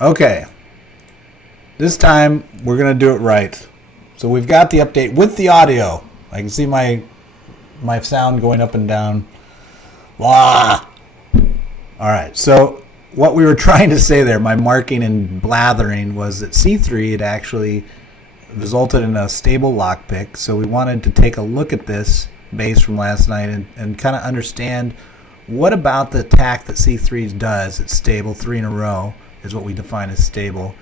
Okay. This time, we're going to do it right. So we've got the update with the audio. I can see my sound going up and down. Blah. All right. So what we were trying to say there, my marking and blathering, was that C3 had actually resulted in a stable lockpick. So we wanted to take a look at this base from last night and kind of understand what about the attack that C3 does. It's stable 3 in a row is what we define as stable.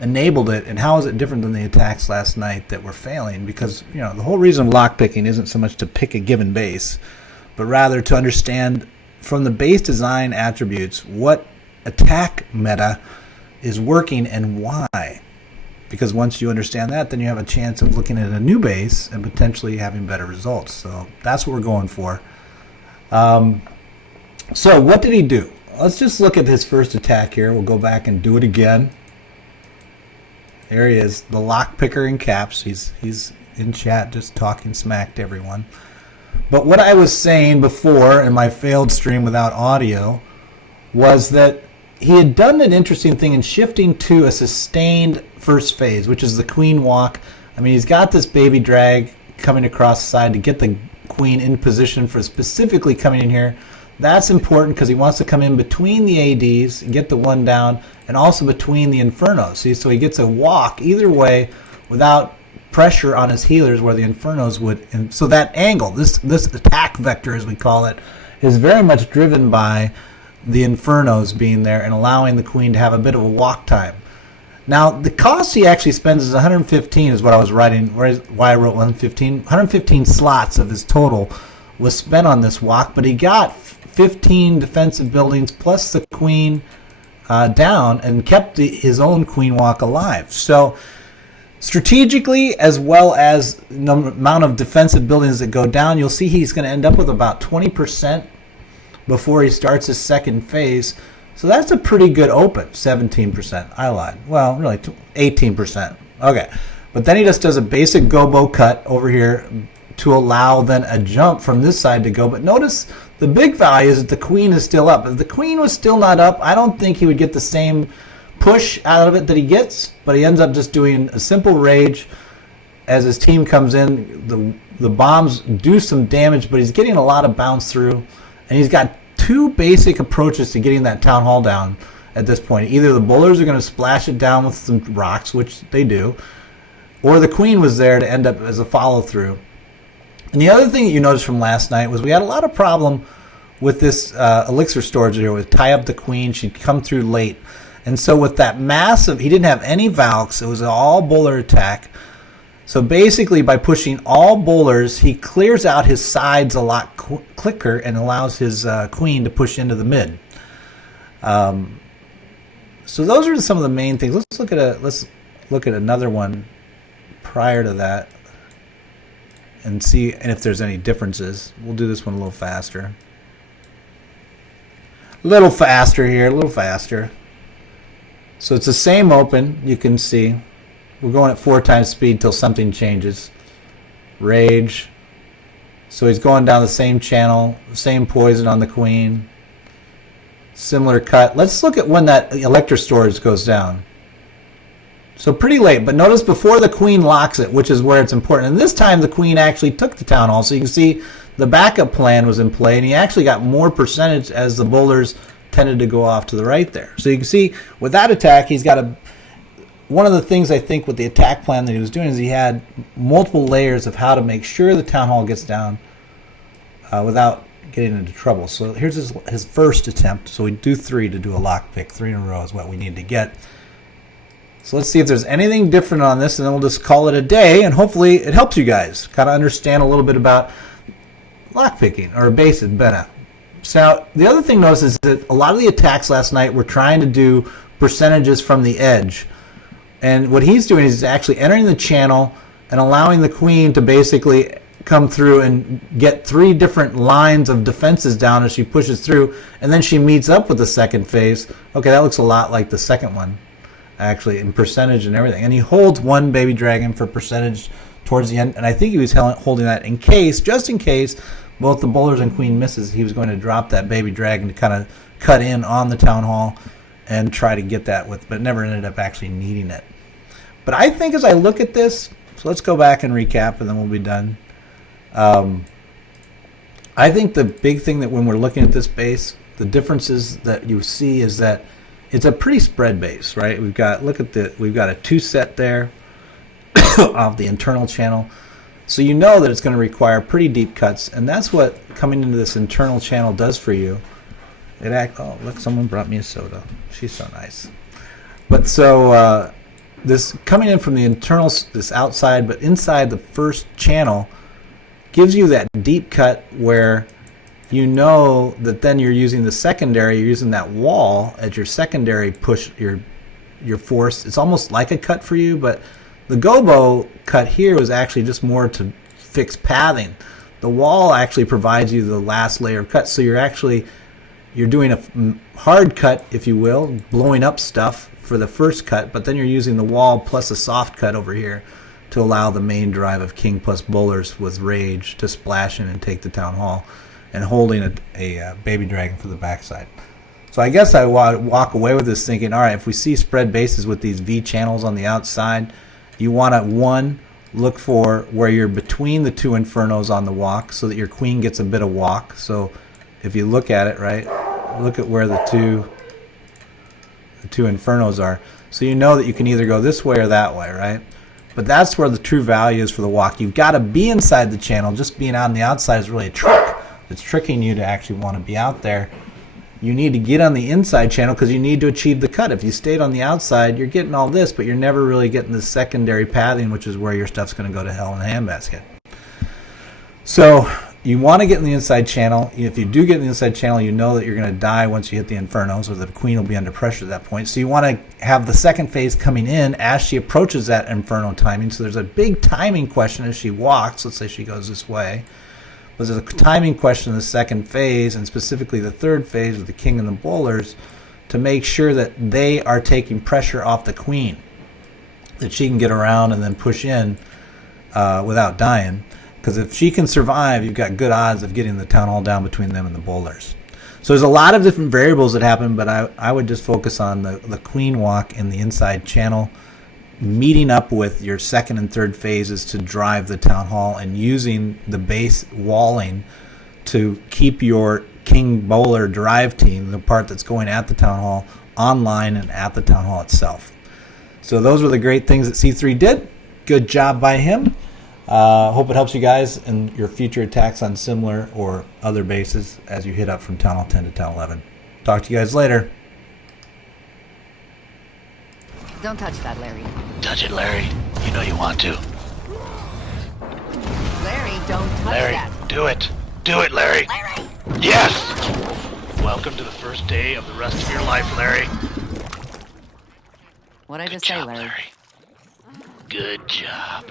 Enabled it, and how is it different than the attacks last night that were failing? Because the whole reason of lockpicking isn't so much to pick a given base, but rather to understand from the base design attributes what attack meta is working and why. Because once you understand that, then you have a chance of looking at a new base and potentially having better results. So that's what we're going for. So what did he do? Let's just look at his first attack here. We'll go back and do it again. There he is, the lockpicker in caps. He's in chat just talking smack to everyone. But what I was saying before in my failed stream without audio was that he had done an interesting thing in shifting to a sustained first phase, which is the queen walk. I mean, he's got this baby drag coming across the side to get the queen in position for specifically coming in here. That's important because he wants to come in between the ADs, get the one down, and also between the Infernos. See, so he gets a walk either way without pressure on his healers where the Infernos would. And so that angle, this attack vector as we call it, is very much driven by the Infernos being there and allowing the queen to have a bit of a walk time. Now, the cost he actually spends is 115 is what I was writing, why I wrote 115. 115 slots of his total was spent on this walk, but he got 15 defensive buildings plus the queen down and kept his own queen walk alive. So strategically, as well as the amount of defensive buildings that go down, you'll see he's going to end up with about 20% before he starts his second phase. So that's a pretty good open. 17%. I lied. Well, really, 18%. Okay. But then he just does a basic gobo cut over here to allow then a jump from this side to go. But notice the big value is that the queen is still up. If the queen was still not up, I don't think he would get the same push out of it that he gets. But he ends up just doing a simple rage as his team comes in. The bombs do some damage, but he's getting a lot of bounce through. And he's got two basic approaches to getting that town hall down at this point. Either the bowlers are going to splash it down with some rocks, which they do, or the queen was there to end up as a follow-through. And the other thing that you noticed from last night was we had a lot of problem with this elixir storage here. With tie up the queen, she'd come through late. And so with that massive, he didn't have any Valks. It was an all bowler attack. So basically by pushing all bowlers, he clears out his sides a lot quicker and allows his queen to push into the mid. So those are some of the main things. Let's look at another one prior to that and see if there's any differences. We'll do this one a little faster. A little faster here, a little faster. So it's the same open, you can see. We're going at 4 times speed till something changes. Rage. So he's going down the same channel, same poison on the queen. Similar cut. Let's look at when that electro storage goes down. So pretty late, but notice before the queen locks it, which is where it's important. And this time the queen actually took the town hall. So you can see the backup plan was in play, and he actually got more percentage as the bowlers tended to go off to the right there. So you can see with that attack, he's got a... One of the things I think with the attack plan that he was doing is he had multiple layers of how to make sure the town hall gets down without getting into trouble. So here's his first attempt. So we do 3 to do a lockpick. 3 in a row is what we need to get. So let's see if there's anything different on this, and then we'll just call it a day, and hopefully it helps you guys kind of understand a little bit about lockpicking, or basic beta. So the other thing notice is that a lot of the attacks last night were trying to do percentages from the edge. And what he's doing is he's actually entering the channel and allowing the queen to basically come through and get 3 different lines of defenses down as she pushes through, and then she meets up with the second phase. Okay, that looks a lot like the second one, actually, in percentage and everything. And he holds 1 baby dragon for percentage towards the end, and I think he was holding that in case, just in case, both the bowlers and queen misses, he was going to drop that baby dragon to kind of cut in on the town hall and try to get that with, but never ended up actually needing it. But I think as I look at this, so let's go back and recap and then we'll be done. I think the big thing that when we're looking at this base, the differences that you see is that it's a pretty spread base, right? We've got, look at we've got a 2 set there of the internal channel. So you know that it's going to require pretty deep cuts, and that's what coming into this internal channel does for you. Oh, look, someone brought me a soda. She's so nice. But so this coming in from the internal, this outside, but inside the first channel gives you that deep cut where you know that then you're using the secondary, you're using that wall as your secondary push, your force. It's almost like a cut for you, but the gobo cut here was actually just more to fix pathing. The wall actually provides you the last layer of cut, so you're doing a hard cut, if you will, blowing up stuff for the first cut, but then you're using the wall plus a soft cut over here to allow the main drive of king plus bowlers with rage to splash in and take the town hall, and holding a baby dragon for the backside. So I guess I walk away with this thinking, all right, if we see spread bases with these V channels on the outside, you want to, one, look for where you're between the 2 infernos on the walk so that your queen gets a bit of walk. So if you look at it, right, look at where the two infernos are. So you know that you can either go this way or that way, right? But that's where the true value is for the walk. You've got to be inside the channel. Just being out on the outside is really a trick. It's tricking you to actually want to be out there. You need to get on the inside channel because you need to achieve the cut. If you stayed on the outside, you're getting all this, but you're never really getting the secondary pathing, which is where your stuff's going to go to hell in a handbasket. So you want to get in the inside channel. If you do get in the inside channel, you know that you're going to die once you hit the infernos, or the queen will be under pressure at that point. So you want to have the second phase coming in as she approaches that inferno timing. So there's a big timing question as she walks. Let's say she goes this way. But there's a timing question in the second phase, and specifically the third phase with the king and the bowlers, to make sure that they are taking pressure off the queen, that she can get around and then push in without dying. Because if she can survive, you've got good odds of getting the town hall down between them and the bowlers. So there's a lot of different variables that happen, but I would just focus on the queen walk in the inside channel, meeting up with your second and third phases to drive the town hall, and using the base walling to keep your king bowler drive team, the part that's going at the town hall, online and at the town hall itself. So those were the great things that C3 did. Good job by him. Hope it helps you guys in your future attacks on similar or other bases as you hit up from Town Hall 10 to Town 11. Talk to you guys later. Don't touch that, Larry. Touch it, Larry. You know you want to. Larry, don't touch Larry, that. do it. Do it, Larry. Larry! Yes! Welcome to the first day of the rest of your life, Larry. What'd I Good just say, job, Larry? Good job.